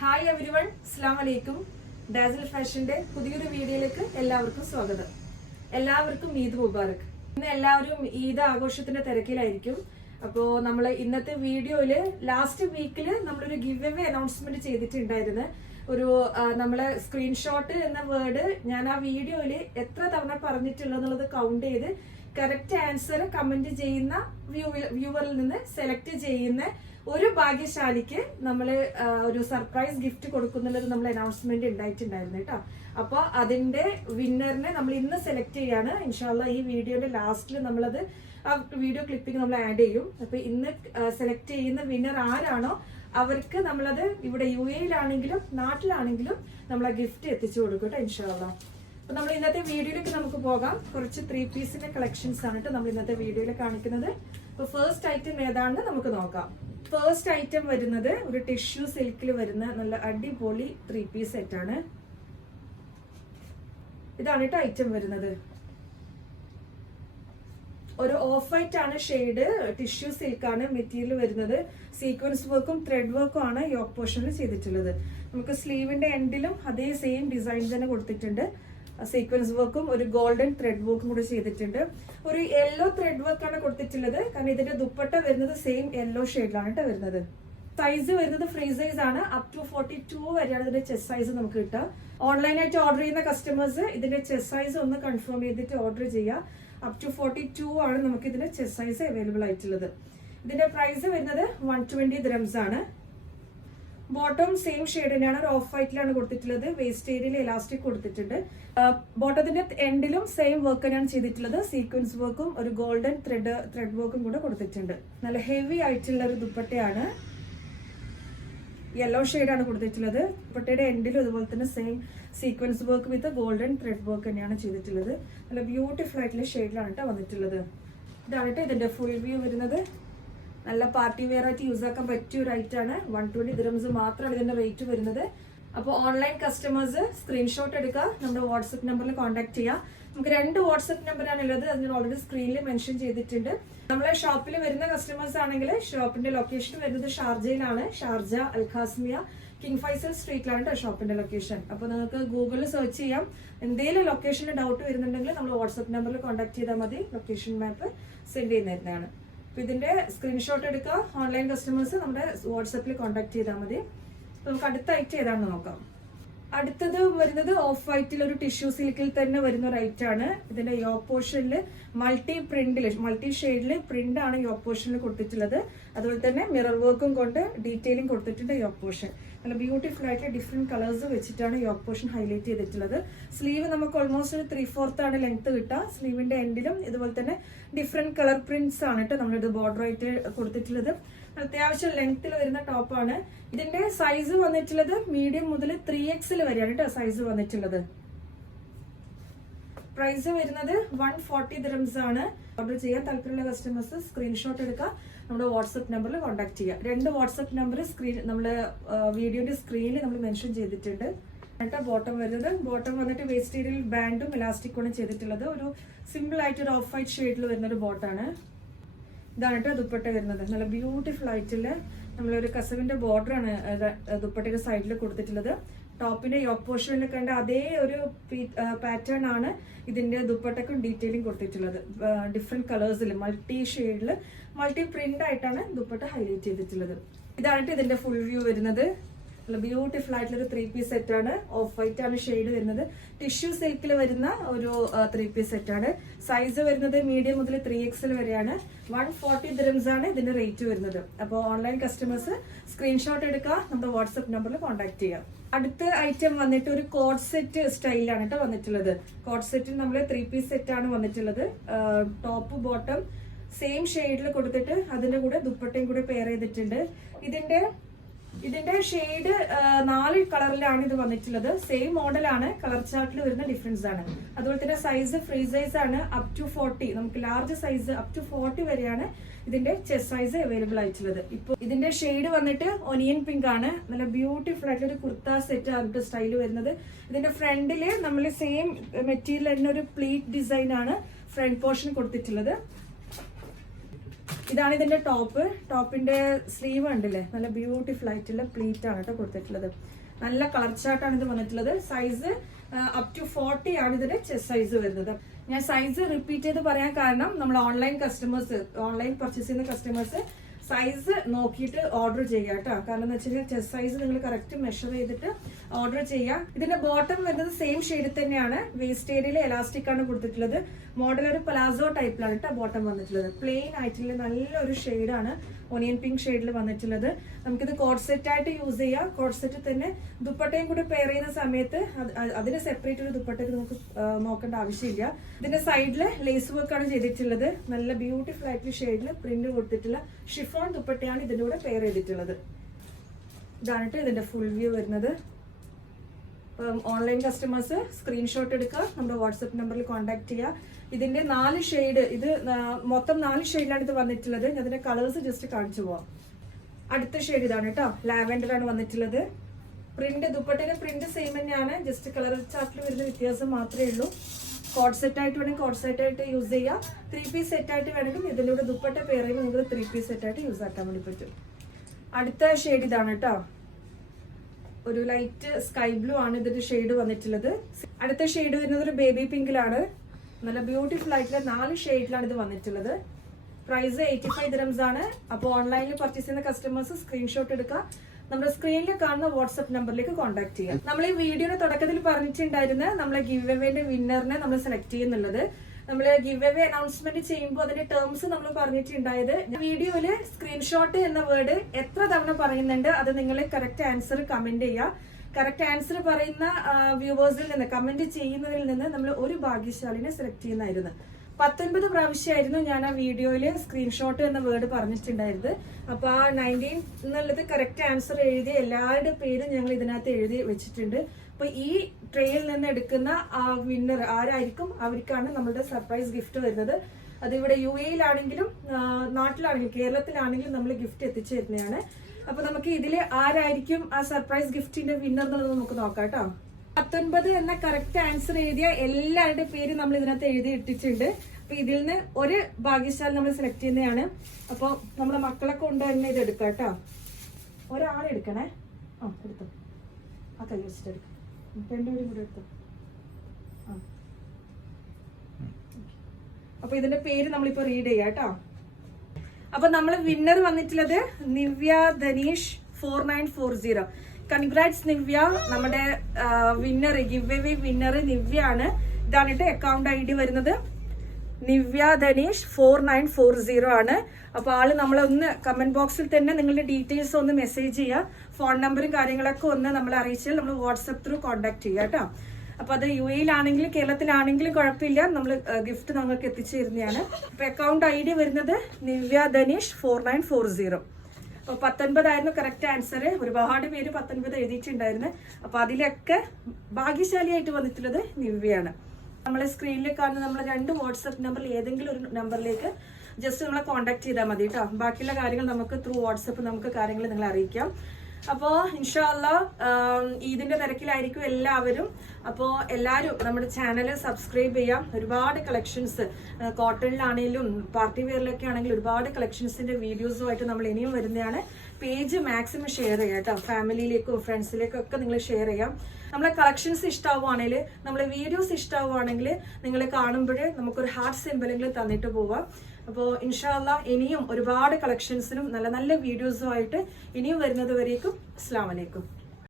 Hi everyone, അസ്സലാമു അലൈക്കും. ഡാസിൽ ഫാഷന്റെ പുതിയൊരു വീഡിയോയിലേക്ക് എല്ലാവർക്കും സ്വാഗതം. എല്ലാവർക്കും ഈദ് മുബാറക്. ഇന്ന് എല്ലാവരും ഈദ് ആഘോഷത്തിന്റെ തിരക്കിലായിരിക്കും. അപ്പോൾ നമ്മൾ ഇന്നത്തെ വീഡിയോയില് ലാസ്റ്റ് വീക്കില് നമ്മളൊരു ഗിവ് അവേ അനൗൺസ്മെന്റ് ചെയ്തിട്ടുണ്ടായിരുന്നു. നമ്മളെ സ്ക്രീൻഷോട്ട് എന്ന വേർഡ് ഞാൻ ആ വീഡിയോയില് എത്ര തവണ പറഞ്ഞിട്ടുള്ളത് കൗണ്ട് ചെയ്ത് കറക്റ്റ് ആൻസർ കമന്റ് ചെയ്യുന്ന വ്യൂവറിൽ നിന്ന് സെലക്ട് ചെയ്യുന്ന ഒരു ഭാഗ്യശാലിക്ക് നമ്മൾ ഒരു സർപ്രൈസ് ഗിഫ്റ്റ് കൊടുക്കുന്നുള്ളത് നമ്മൾ അനൗൺസ്മെന്റ് ഉണ്ടായിട്ടുണ്ടായിരുന്നു കേട്ടോ. അപ്പൊ അതിന്റെ വിന്നറിനെ നമ്മൾ ഇന്ന് സെലക്ട് ചെയ്യാണ്. ഇൻഷാല്ല ഈ വീഡിയോയുടെ ലാസ്റ്റിൽ നമ്മളത് ആ വീഡിയോ ക്ലിപ്പിംഗ് നമ്മൾ ആഡ് ചെയ്യും. അപ്പൊ ഇന്ന് സെലക്ട് ചെയ്യുന്ന വിന്നർ ആരാണോ അവർക്ക് നമ്മളത് ഇവിടെ UAE-യിലാണെങ്കിലും നാട്ടിലാണെങ്കിലും നമ്മൾ ആ ഗിഫ്റ്റ് എത്തിച്ചു കൊടുക്കും കേട്ടോ ഇൻഷാല്ല. അപ്പൊ നമ്മൾ ഇന്നത്തെ വീഡിയോയിലേക്ക് നമുക്ക് പോകാം. കുറച്ച് 3 പീസിന്റെ കളക്ഷൻസ് ആണ് കേട്ടോ നമ്മൾ ഇന്നത്തെ വീഡിയോയിൽ കാണിക്കുന്നത്. അപ്പൊ ഫസ്റ്റ് ഐറ്റം ഏതാണെന്ന് നമുക്ക് നോക്കാം. ഫസ്റ്റ് ഐറ്റം വരുന്നത് ഒരു ടിഷ്യൂ സിൽക്കിൽ വരുന്ന നല്ല അടിപൊളി 3 പീസ് സെറ്റ് ആണ്. ഇതാണ് കേട്ടോ ഐറ്റം വരുന്നത്. ഒരു ഓഫ് വൈറ്റ് ആണ് ഷെയ്ഡ്, ടിഷ്യൂ സിൽക്ക് ആണ് മെറ്റീരിയൽ വരുന്നത്. സീക്വൻസ് വർക്കും ത്രെഡ് വർക്കും ആണ് യോക്ക് പോർഷനിൽ ചെയ്തിട്ടുള്ളത്. നമുക്ക് സ്ലീവിന്റെ എൻഡിലും അതേ സെയിം ഡിസൈൻ തന്നെ കൊടുത്തിട്ടുണ്ട്. സീക്വൻസ് വർക്കും ഒരു ഗോൾഡൻ ത്രെഡ് വർക്കും കൂടി ചെയ്തിട്ടുണ്ട്. ഒരു യെല്ലോ ത്രെഡ് വർക്ക് ആണ് കൊടുത്തിട്ടുള്ളത്. കാരണം ഇതിന്റെ ദുപ്പട്ട വരുന്നത് സെയിം യെല്ലോ ഷെയ്ഡിലാണ് കേട്ടോ വരുന്നത്. സൈസ് വരുന്നത് ഫ്രീ സൈസ് ആണ്. അപ് ടു 42 വരെയാണ് ഇതിന്റെ ചെസ്റ്റ് സൈസ് നമുക്ക് കിട്ടുക. ഓൺലൈനായിട്ട് ഓർഡർ ചെയ്യുന്ന കസ്റ്റമേഴ്സ് ഇതിന്റെ ചെസ്റ്റ് സൈസ് ഒന്ന് കൺഫേം ചെയ്തിട്ട് ഓർഡർ ചെയ്യുക. അപ് ടു 42 ആണ് നമുക്ക് ഇതിന്റെ ചെസ്റ്റ് സൈസ് അവൈലബിൾ ആയിട്ടുള്ളത്. ഇതിന്റെ പ്രൈസ് വരുന്നത് 120 dirhams ആണ്. ബോട്ടം സെയിം ഷെയ്ഡ് തന്നെയാണ്, ഒരു ഓഫ് വൈറ്റിലാണ് കൊടുത്തിട്ടുള്ളത്. വേസ്റ്റ് ഏരിയയിൽ എലാസ്റ്റിക് കൊടുത്തിട്ടുണ്ട്. ബോട്ടത്തിന്റെ എൻഡിലും സെയിം വർക്ക് തന്നെയാണ് ചെയ്തിട്ടുള്ളത്. സീക്വൻസ് വർക്കും ഒരു ഗോൾഡൻ ത്രെഡ് വർക്കും കൂടെ കൊടുത്തിട്ടുണ്ട്. നല്ല ഹെവി ആയിട്ടുള്ള ഒരു ദുപ്പട്ടയാണ്. യെല്ലോ ഷെയ്ഡാണ് കൊടുത്തിട്ടുള്ളത്. ദുപ്പട്ടയുടെ എൻഡിലും അതുപോലെ തന്നെ same sequence work with golden thread work തന്നെയാണ് ചെയ്തിട്ടുള്ളത്. നല്ല ബ്യൂട്ടിഫുൾ ആയിട്ടുള്ള ഷെയ്ഡിലാണ് കേട്ടോ വന്നിട്ടുള്ളത്. ഇതാണ് കേട്ടോ ഇതിന്റെ ഫുൾ വ്യൂ വരുന്നത്. നല്ല പാർട്ടി വെയർ ആയിട്ട് യൂസ് ആക്കാൻ പറ്റിയ ഒരു ഐറ്റം ആണ്. 120 dirhams മാത്രമാണ് ഇതിന്റെ റേറ്റ് വരുന്നത്. അപ്പോൾ ഓൺലൈൻ കസ്റ്റമേഴ്സ് സ്ക്രീൻഷോട്ട് എടുക്കുക, നമ്മുടെ വാട്സ്ആപ്പ് നമ്പറിൽ കോൺടാക്ട് ചെയ്യുക. നമുക്ക് 2 വാട്സ്ആപ്പ് നമ്പറാണ് ഉള്ളത്. അത് ഞാൻ ഓൾറെഡി സ്ക്രീനിൽ മെൻഷൻ ചെയ്തിട്ടുണ്ട്. നമ്മളെ ഷോപ്പിൽ വരുന്ന കസ്റ്റമേഴ്സ് ആണെങ്കിൽ ഷോപ്പിന്റെ ലൊക്കേഷൻ വരുന്നത് ഷാർജയിലാണ്. ഷാർജ അൽഖാസ്മിയ കിങ് ഫൈസൽ സ്ട്രീറ്റിലാണ് ഷോപ്പിന്റെ ലൊക്കേഷൻ. അപ്പോൾ നിങ്ങൾക്ക് ഗൂഗിളിൽ സെർച്ച് ചെയ്യാം. എന്തെങ്കിലും ലൊക്കേഷനിൽ ഡൗട്ട് വരുന്നുണ്ടെങ്കിൽ നമ്മൾ വാട്സ്ആപ്പ് നമ്പറിൽ കോൺടാക്ട് ചെയ്താൽ മതി. ലൊക്കേഷൻ മാപ്പ് സെൻഡ് ചെയ്യുന്നതാണ്. അപ്പൊ ഇതിന്റെ സ്ക്രീൻഷോട്ട് എടുക്കുക. ഓൺലൈൻ കസ്റ്റമേഴ്സ് നമ്മുടെ വാട്സാപ്പിൽ കോൺടാക്ട് ചെയ്താൽ മതി. നമുക്ക് അടുത്ത ഐറ്റം ഏതാണെന്ന് നോക്കാം. അടുത്തത് വരുന്നത് ഓഫ് വൈറ്റിൽ ഒരു ടിഷ്യൂ സിൽക്കിൽ തന്നെ വരുന്ന ഒരു ഐറ്റം ആണ്. ഇതിന്റെ യോക്ക് പോർഷനിൽ മൾട്ടി ഷെയ്ഡില് പ്രിന്റ് ആണ് യോക്ക് പോർഷനിൽ കൊടുത്തിട്ടുള്ളത്. അതുപോലെ തന്നെ മിറർ വർക്കും കൊണ്ട് ഡീറ്റെയിലിംഗ് കൊടുത്തിട്ടുണ്ട് യോക്ക് പോർഷൻ. നല്ല ബ്യൂട്ടിഫുൾ ആയിട്ട് ഡിഫറെന്റ് കളേഴ്സ് വെച്ചിട്ടാണ് യോക്ക് പോർഷൻ ഹൈലൈറ്റ് ചെയ്തിട്ടുള്ളത്. സ്ലീവ് നമുക്ക് ഓൾമോസ്റ്റ് ഒരു 3/4 ആണ് ലെങ്ത് കിട്ടുക. സ്ലീവിന്റെ എൻഡിലും ഇതുപോലെ തന്നെ ഡിഫറെന്റ് കളർ പ്രിന്റ്സ് ആണ് കേട്ടോ നമ്മളിത് ബോർഡർ ആയിട്ട് കൊടുത്തിട്ടുള്ളത്. അത്യാവശ്യം ലെങ്ത്തിൽ വരുന്ന ടോപ്പാണ്. ഇതിന്റെ സൈസ് വന്നിട്ടുള്ളത് മീഡിയം മുതൽ 3XL വരെയാണ് കേട്ടോ സൈസ് വന്നിട്ടുള്ളത്. പ്രൈസ് വരുന്നത് 140 dirhams ആണ്. ഓർഡർ ചെയ്യാൻ താല്പര്യമുള്ള കസ്റ്റമേഴ്സ് സ്ക്രീൻഷോട്ട് എടുക്കുക, നമ്മുടെ വാട്സ്ആപ്പ് നമ്പറിൽ കോൺടാക്ട് ചെയ്യുക. 2 വാട്സ്ആപ്പ് നമ്പർ നമ്മുടെ വീഡിയോയുടെ സ്ക്രീനിൽ നമ്മൾ മെൻഷൻ ചെയ്തിട്ടുണ്ട്. എന്നിട്ട് ബോട്ടം വരുന്നത്, ബോട്ടം വന്നിട്ട് വേസ്റ്റ് ഏരിയയിൽ ബാൻഡും ഇലാസ്റ്റിക്കും ചെയ്തിട്ടുള്ളത്. ഒരു സിമ്പിൾ ആയിട്ട് ഒരു ഓഫ് വൈറ്റ് ഷെയ്ഡിൽ വരുന്ന ഒരു ബോട്ടാണ്. ഇതാണ് കേട്ടോ ദുപ്പട്ട വരുന്നത്. നല്ല ബ്യൂട്ടിഫുൾ ആയിട്ടുള്ള നമ്മളൊരു കസവിന്റെ ബോർഡർ ആണ് ദുപ്പട്ടയുടെ സൈഡിൽ കൊടുത്തിട്ടുള്ളത്. ടോപ്പിന്റെ യോക്ക് പോർഷനിൽ കണ്ട അതേ ഒരു പാറ്റേൺ ആണ് ഇതിന്റെ ദുപ്പട്ടക്കും ഡീറ്റെയിലിംഗ് കൊടുത്തിട്ടുള്ളത്. ഡിഫറെന്റ് കളേഴ്സിൽ മൾട്ടി ഷെയ്ഡിൽ മൾട്ടി പ്രിന്റ് ആയിട്ടാണ് ദുപ്പട്ട ഹൈലൈറ്റ് ചെയ്തിട്ടുള്ളത്. ഇതാണ് ഇതിന്റെ ഫുൾ വ്യൂ വരുന്നത്. നല്ല ബ്യൂട്ടിഫുൾ ആയിട്ടുള്ള ഒരു 3 പീസ് സെറ്റ് ആണ്. ഓഫ് വൈറ്റ് ആണ് ഷെയ്ഡ് വരുന്നത്. ടിഷ്യൂ സിൽക്കിൽ വരുന്ന ഒരു 3 പീസ് സെറ്റ് ആണ്. സൈസ് വരുന്നത് മീഡിയം മുതൽ 3XL വരെയാണ്. 140 dirhams ആണ് ഇതിന്റെ റേറ്റ് വരുന്നത്. അപ്പോൾ ഓൺലൈൻ കസ്റ്റമേഴ്സ് സ്ക്രീൻഷോട്ട് എടുക്കുക, നമ്മുടെ വാട്സ്ആപ്പ് നമ്പറിൽ കോൺടാക്ട് ചെയ്യുക. അടുത്ത ഐറ്റം വന്നിട്ട് ഒരു കോഡ് സെറ്റ് സ്റ്റൈലാണ് കേട്ടോ വന്നിട്ടുള്ളത്. കോഡ് സെറ്റിൽ നമ്മൾ 3 പീസ് സെറ്റ് ആണ് വന്നിട്ടുള്ളത്. ടോപ്പ് ബോട്ടം സെയിം ഷെയ്ഡിൽ കൊടുത്തിട്ട് അതിന്റെ കൂടെ ദുപ്പട്ടയും കൂടെ പെയർ ചെയ്തിട്ടുണ്ട്. ഇതിന്റെ ഷെയ്ഡ് 4 കളറിലാണ് ഇത് വന്നിട്ടുള്ളത്. സെയിം മോഡലാണ്, കളർ ചാർട്ടിൽ വരുന്ന ഡിഫറൻസ് ആണ്. അതുപോലെ തന്നെ സൈസ് ഫ്രീ സൈസ് ആണ്. അപ് ടു 40, നമുക്ക് ലാർജ് സൈസ് അപ് ടു 40 വരെയാണ് ഇതിന്റെ ചെസ്റ്റ് സൈസ് അവൈലബിൾ ആയിട്ടുള്ളത്. ഇപ്പൊ ഇതിന്റെ ഷെയ്ഡ് വന്നിട്ട് ഒനിയൻ പിങ്ക് ആണ്. നല്ല ബ്യൂട്ടിഫുൾ ആയിട്ടുള്ള ഒരു കുർത്ത സെറ്റ് ആണ് സ്റ്റൈൽ വരുന്നത്. ഇതിന്റെ ഫ്രണ്ടില് നമ്മൾ സെയിം മെറ്റീരിയൽ തന്നെ ഒരു പ്ലീറ്റ് ഡിസൈൻ ആണ് ഫ്രണ്ട് പോർഷൻ കൊടുത്തിട്ടുള്ളത്. ഇതാണ് ഇതിന്റെ ടോപ്പ്. ടോപ്പിന്റെ സ്ലീവ് ഉണ്ടല്ലേ, നല്ല ബ്യൂട്ടിഫുൾ ആയിട്ടുള്ള പ്ലീറ്റ് ആണ് കേട്ടോ കൊടുത്തിട്ടുള്ളത്. നല്ല കളർ ചാർട്ടാണ് ഇത് വന്നിട്ടുള്ളത്. സൈസ് അപ് ടു 40 ആണ് ഇതിന്റെ ചെസ്റ്റ് സൈസ് വരുന്നത്. ഞാൻ സൈസ് റിപ്പീറ്റ് ചെയ്ത് പറയാൻ കാരണം നമ്മൾ ഓൺലൈൻ പർച്ചേസ് ചെയ്യുന്ന കസ്റ്റമേഴ്സ് സൈസ് നോക്കിയിട്ട് ഓർഡർ ചെയ്യുക കേട്ടോ. കാരണം എന്ന് വെച്ച് കഴിഞ്ഞാൽ ചെസ്റ്റ് സൈസ് നിങ്ങൾ കറക്റ്റ് മെഷർ ചെയ്തിട്ട് ഓർഡർ ചെയ്യുക. ഇതിന്റെ ബോട്ടം വരുന്നത് സെയിം ഷെയ്ഡിൽ തന്നെയാണ്. വേസ്റ്റ് ഏരിയയിൽ എലാസ്റ്റിക് ആണ് കൊടുത്തിട്ടുള്ളത്. മോഡൽ ഒരു പലാസോ ടൈപ്പിലാണ് കേട്ടോ ബോട്ടം വന്നിട്ടുള്ളത്. പ്ലെയിൻ ആയിട്ടുള്ള നല്ലൊരു ഷെയ്ഡാണ്, ഒനിയൻ പിങ്ക് ഷെയ്ഡിൽ വന്നിട്ടുള്ളത്. നമുക്കിത് കോഡ് സെറ്റ് ആയിട്ട് യൂസ് ചെയ്യാം. കോഡ് സെറ്റ് തന്നെ ദുപ്പട്ടയും കൂടി പെയർ ചെയ്യുന്ന സമയത്ത് അതിന് സെപ്പറേറ്റ് ഒരു ദുപ്പട്ടയ്ക്ക് നമുക്ക് നോക്കേണ്ട ആവശ്യമില്ല. ഇതിന്റെ സൈഡില് ലേസ് വർക്ക് ആണ് ചെയ്തിട്ടുള്ളത്. നല്ല ബ്യൂട്ടിഫുൾ ആയിട്ടുള്ള ഷെയ്ഡിൽ പ്രിന്റ് കൊടുത്തിട്ടുള്ള ഷിഫോൺ ദുപ്പട്ടയാണ് ഇതിന്റെ കൂടെ പെയർ ചെയ്തിട്ടുള്ളത്. ഇതാണ് ഇതിന്റെ ഫുൾ വ്യൂ വരുന്നത്. ഓൺലൈൻ കസ്റ്റമേഴ്സ് സ്ക്രീൻഷോട്ട് എടുക്കുക, നമ്മുടെ വാട്സപ്പ് നമ്പറിൽ കോൺടാക്ട് ചെയ്യുക. ഇതിന്റെ 4 ഷെയ്ഡ്, ഇത് മൊത്തം 4 ഷെയ്ഡിലാണ് ഇത് വന്നിട്ടുള്ളത്. അതിന്റെ കളേഴ്സ് ജസ്റ്റ് കാണിച്ചു പോവാം. അടുത്ത ഷെയ്ഡ് ഇതാണ് കേട്ടോ, ലാവെൻഡർ ആണ് വന്നിട്ടുള്ളത്. പ്രിന്റ് ദുപ്പട്ടയുടെ പ്രിന്റ് സെയിം തന്നെയാണ്, ജസ്റ്റ് കളർ ചാർട്ടിൽ വരുന്ന വ്യത്യാസം മാത്രമേ ഉള്ളൂ. കോഡ് സെറ്റ് ആയിട്ട് വേണമെങ്കിൽ കോഡ് സെറ്റ് ആയിട്ട് യൂസ് ചെയ്യാം. 3 പീസ് സെറ്റ് ആയിട്ട് വേണമെങ്കിൽ ഇതിലൂടെ ദുപ്പട്ട പെയർ ചെയ്യുമ്പോൾ നിങ്ങൾക്ക് 3 പീസ് സെറ്റ് ആയിട്ട് യൂസ് ആക്കാൻ വേണ്ടി പറ്റും. അടുത്ത ഷെയ്ഡ് ഇതാണ് കേട്ടോ, ഒരു ലൈറ്റ് സ്കൈ ബ്ലൂ ആണ് ഇതിന്റെ ഷെയ്ഡ് വന്നിട്ടുള്ളത്. അടുത്ത ഷെയ്ഡ് വരുന്നത് ഒരു ബേബി പിങ്കിലാണ്. നല്ല ബ്യൂട്ടിഫുൾ ആയിട്ടുള്ള 4 ഷെയ്ഡിലാണ് ഇത് വന്നിട്ടുള്ളത്. പ്രൈസ് 85 dirhams ആണ്. അപ്പോൾ ഓൺലൈനിൽ പർച്ചേസ് ചെയ്യുന്ന കസ്റ്റമേഴ്സ് സ്ക്രീൻഷോട്ട് എടുക്കുക, നമ്മുടെ സ്ക്രീനിൽ കാണുന്ന വാട്സ്ആപ്പ് നമ്പറിലേക്ക് കോൺടാക്ട് ചെയ്യാം. നമ്മൾ ഈ വീഡിയോയുടെ തുടക്കത്തിൽ പറഞ്ഞിട്ടുണ്ടായിരുന്ന നമ്മളെ ഗിവ് അവേന്റെ വിന്നറിനെ നമ്മൾ സെലക്ട് ചെയ്യുന്നുള്ളത്. നമ്മൾ ഗിവ് അവേ അനൗൺസ്മെന്റ് ചെയ്യുമ്പോൾ അതിന്റെ ടേംസ് നമ്മൾ പറഞ്ഞിട്ടുണ്ടായത്, വീഡിയോയില് സ്ക്രീൻഷോട്ട് എന്ന വേർഡ് എത്ര തവണ പറയുന്നുണ്ട് അത് നിങ്ങൾ കറക്റ്റ് ആൻസർ കമന്റ് ചെയ്യുക. കറക്റ്റ് ആൻസർ പറയുന്ന വ്യൂവേഴ്സിൽ നിന്ന്, കമന്റ് ചെയ്യുന്നതിൽ നിന്ന് നമ്മൾ ഒരു ഭാഗ്യശാലിനെ സെലക്ട് ചെയ്യുന്നതായിരുന്നു. 19 പ്രാവശ്യമായിരുന്നു ഞാൻ ആ വീഡിയോയില് സ്ക്രീൻഷോട്ട് എന്ന വേർഡ് പറഞ്ഞിട്ടുണ്ടായിരുന്നത്. അപ്പൊ ആ 19 എന്നുള്ളത് കറക്റ്റ് ആൻസർ എഴുതിയ എല്ലാവരുടെ പേരും ഞങ്ങൾ ഇതിനകത്ത് എഴുതി വെച്ചിട്ടുണ്ട്. അപ്പൊ ഈ ട്രെയിൽ നിന്ന് എടുക്കുന്ന ആ വിന്നർ ആരായിരിക്കും, അവർക്കാണ് നമ്മുടെ സർപ്രൈസ് ഗിഫ്റ്റ് വരുന്നത്. അതിവിടെ UAE-ലാണെങ്കിലും നാട്ടിലാണെങ്കിലും കേരളത്തിലാണെങ്കിലും നമ്മൾ ഗിഫ്റ്റ് എത്തിച്ചു തരുന്നതാണ്. അപ്പൊ നമുക്ക് ഇതില് ആരായിരിക്കും ആ സർപ്രൈസ് ഗിഫ്റ്റിന്റെ വിന്നർ എന്നുള്ളത് നമുക്ക് നോക്കാം കേട്ടോ. 19 എന്ന കറക്റ്റ് ആൻസർ എഴുതിയ എല്ലാവരുടെ പേര് നമ്മൾ ഇതിനകത്ത് എഴുതി ഇട്ടിട്ടുണ്ട്. അപ്പൊ ഇതിൽ നിന്ന് ഒരു ഭാഗ്യശാലി നമ്മൾ സെലക്ട് ചെയ്യുന്നതാണ്. അപ്പൊ നമ്മുടെ മക്കളെ കൊണ്ട് തന്നെ ഇത് എടുക്കാം കേട്ടോ. ഒരാളെടുക്കണേ. എടുത്തോ, ആ കൈ വെച്ചിട്ട് എടുക്കാം. 2 പേരും കൂടെ എടുത്തോ. അപ്പൊ ഇതിന്റെ പേര് നമ്മളിപ്പോ റീഡ് ചെയ്യാം കേട്ടോ. അപ്പൊ നമ്മൾ വിന്നർ വന്നിട്ടുള്ളത് നിവ്യ ധനീഷ് 4940. കൺഗ്രാറ്റ്സ് നിവ്യ. നമ്മുടെ winner, give away winner Nivya ആണ്. ഇതാണ് കേട്ടോ അക്കൗണ്ട് ID വരുന്നത്. നിവ്യ ധനീഷ് 4940 ആണ്. അപ്പൊ ആള് നമ്മളൊന്ന് കമന്റ് ബോക്സിൽ തന്നെ നിങ്ങളുടെ ഡീറ്റെയിൽസ് ഒന്ന് മെസ്സേജ് ചെയ്യുക. ഫോൺ നമ്പറും കാര്യങ്ങളൊക്കെ ഒന്ന് നമ്മളെ അറിയിച്ചാൽ നമ്മൾ വാട്സപ്പ് ത്രൂ കോൺടാക്ട് ചെയ്യുക കേട്ടോ. അപ്പൊ അത് UAE-ലാണെങ്കിലും കേരളത്തിലാണെങ്കിലും കുഴപ്പമില്ല, നമ്മൾ ഗിഫ്റ്റ് നിങ്ങൾക്ക് എത്തിച്ചു തരുന്നതാണ്. അപ്പൊ അക്കൗണ്ട് ID വരുന്നത് നിവ്യ ധനീഷ് 4940. അപ്പൊ 19 ആയിരുന്നു കറക്റ്റ് ആൻസർ. ഒരുപാട് പേര് 19 എഴുതിയിട്ടുണ്ടായിരുന്നു. അപ്പൊ അതിലൊക്കെ ഭാഗ്യശാലിയായിട്ട് വന്നിട്ടുള്ളത് നിവ്യയാണ്. നമ്മളെ സ്ക്രീനിൽ കാണുന്ന നമ്മളെ 2 വാട്സപ്പ് നമ്പറിൽ ഏതെങ്കിലും ഒരു നമ്പറിലേക്ക് ജസ്റ്റ് നമ്മളെ കോൺടാക്ട് ചെയ്താൽ മതി കേട്ടോ. ബാക്കിയുള്ള കാര്യങ്ങൾ നമുക്ക് ത്രൂ വാട്സപ്പ് നമുക്ക് കാര്യങ്ങൾ നിങ്ങളെ അറിയിക്കാം. അപ്പോൾ ഇൻഷാ അല്ലാഹ് ഇതിന്റെ തിരക്കിലായിരിക്കും എല്ലാവരും. അപ്പോൾ എല്ലാവരും നമ്മുടെ ചാനൽ സബ്സ്ക്രൈബ് ചെയ്യാം. ഒരുപാട് കളക്ഷൻസ് കോട്ടണിലാണെങ്കിലും പാർട്ടി വെയറിലൊക്കെ ആണെങ്കിലും ഒരുപാട് കളക്ഷൻസിന്റെ വീഡിയോസുമായിട്ട് നമ്മൾ ഇനിയും വരുന്നതാണ്. പേജ് മാക്സിമം ഷെയർ ചെയ്യാം കേട്ടോ. ഫാമിലിയിലേക്കും ഫ്രണ്ട്സിലേക്കും ഒക്കെ നിങ്ങൾ ഷെയർ ചെയ്യാം. നമ്മളെ കളക്ഷൻസ് ഇഷ്ടമാവുകയാണെങ്കിൽ, നമ്മളെ വീഡിയോസ് ഇഷ്ടമാവുകയാണെങ്കിൽ നിങ്ങൾ കാണുമ്പോൾ നമുക്കൊരു ഹാർട്ട് സിംബലെങ്കിലും തന്നിട്ട് പോവാം. അപ്പോൾ ഇൻഷാ അല്ലാഹ് ഇനിയും ഒരുപാട് കളക്ഷൻസിനും നല്ല നല്ല വീഡിയോസുമായിട്ട് ഇനിയും വരുന്നത് വരേക്കും അസ്സലാമു അലൈക്കും.